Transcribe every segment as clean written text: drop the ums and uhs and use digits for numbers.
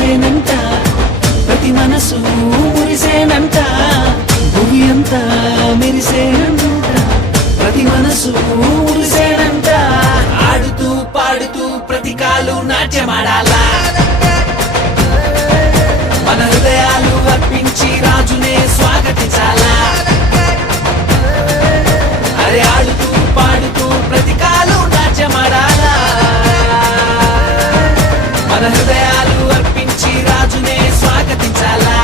కలిసేనంట, ప్రతి మనసు మురిసేనంట, భూమి అంతా మెరిసేనంట, ప్రతి మనసు మురిసేనంట. ఆడుతూ పాడుతూ ప్రతి కాలు నాట్యమాడాలా, మన హృదయాలు అర్పించి రాజునే స్వాగతించాలా. అరే ఆడుతూ పాడుతూ ప్రతి కాలు నాట్యమాడాలా, మన హృదయాలు అర్పించి రాజునే స్వాగతించాలా.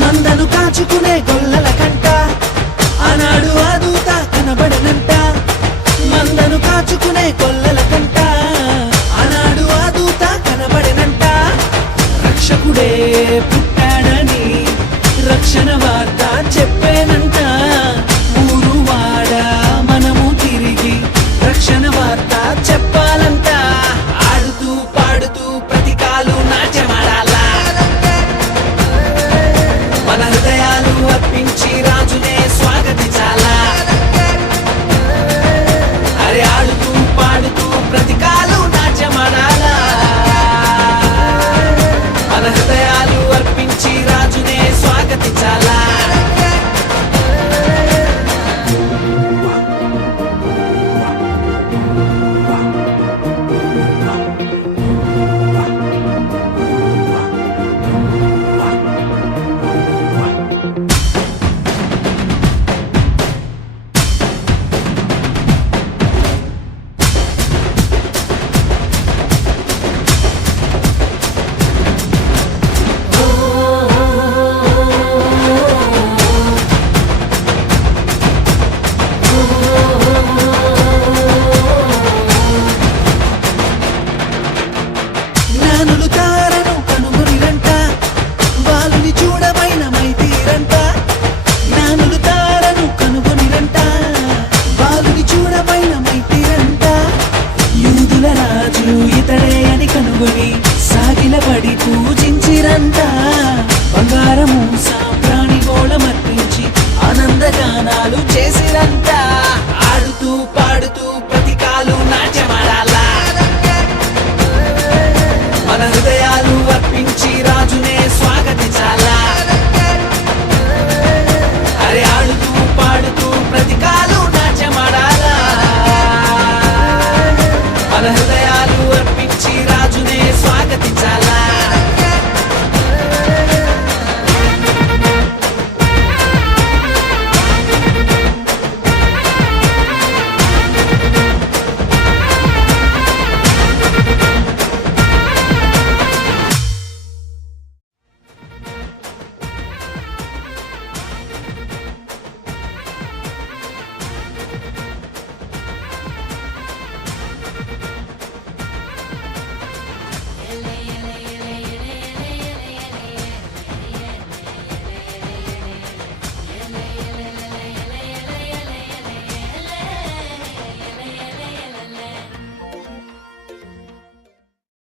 మందను కాచుకునే గొల్లల కంట ఆనాడు ఆదూత కనబడనంట, మందను కాచుకునే గొల్లల కంట ఆనాడు ఆదూత కనబడనంట. రక్షకుడే పుట్టాడని రక్షణ వార్త చెప్పేనంట, ఊరు వాడ మనము తిరిగి రక్షణ వార్త చెప్పాలంట. ఆడుతూ పాడుతూ ప్రతి కాలు నాట్యమాడాలా, మన హృదయాలు అర్పించి రాజునే స్వాగతించాలా. అరే ఆడుతూ పాడుతూ ప్రతి కాలు నాట్యమాడాలా, మన హృదయాలు అర్పించి రాజునే స్వాగతించాలా. జ్ఞానులు తారను కనుగొనిరంట, బాలుని చూడమైన మైతీరంట. జ్ఞానులు తారను కనుగొనిరంట, బాలుని చూడమైన మైతీరంట. యూదుల రాజు ఇతడే అని కనుగొని సాగిలపడి పూజ